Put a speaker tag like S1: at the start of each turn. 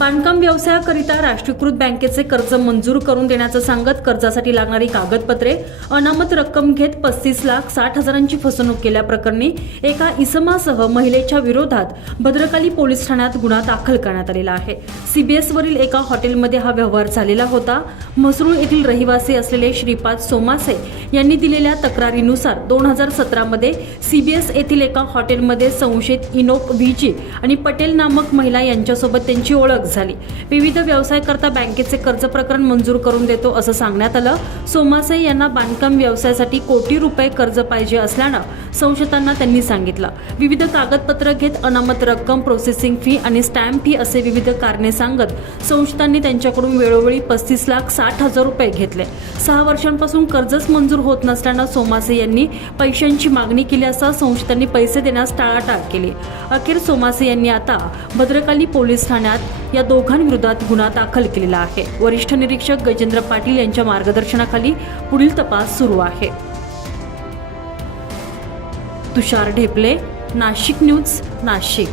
S1: बांधकाम व्यवसायाकरिता राष्ट्रीयकृत बँकेचे कर्ज मंजूर करून देण्याचं सांगत कर्जासाठी लागणारी कागदपत्रे अनामत रक्कम घेत पस्तीस लाख साठ हजारांची फसवणूक केल्याप्रकरणी एका इसमासह महिलेच्या विरोधात भद्रकाली पोलीस ठाण्यात गुन्हा दाखल करण्यात आलेला आहे. सीबीएस वरील एका हॉटेलमध्ये हा व्यवहार झालेला होता. म्हसरूळ येथील रहिवासी असलेले श्रीपाद सोमासे यांनी दिलेल्या तक्रारीनुसार दोन हजार सतरामध्ये सीबीएस येथील एका हॉटेलमध्ये संशयित इनोक व्हीजी आणि पटेल नामक महिला यांच्यासोबत त्यांची ओळख झाली. विविध व्यवसाय करता बँकेचे कर्ज प्रकरण मंजूर करून देतो असं सांगण्यात आलं. सोमासे यांना बांधकाम व्यवसायासाठी कोटी रुपये कर्ज पाहिजे असल्यानं संशयितांना त्यांनी सांगितलं. विविध कागदपत्र घेत अनामत रक्कम प्रोसेसिंग फी आणि स्टॅम्प फी असे विविध कारणे सांगत संशयितांनी त्यांच्याकडून वेळोवेळी पस्तीस लाख साठ हजार रुपये घेतले. सहा वर्षांपासून कर्जच मंजूर होत नसल्यानं सोमासे यांनी पैशांची मागणी केली असता संशयितांनी पैसे देण्यास टाळाटाळ केली. अखेर सोमासे यांनी आता भद्रकाली पोलीस ठाण्यात या दोघांविरोधात गुन्हा दाखल केलेला आहे. वरिष्ठ निरीक्षक गजेंद्र पाटील यांच्या मार्गदर्शनाखाली पुढील तपास सुरू आहे. तुषार ढेपले नाशिक न्यूज नाशिक.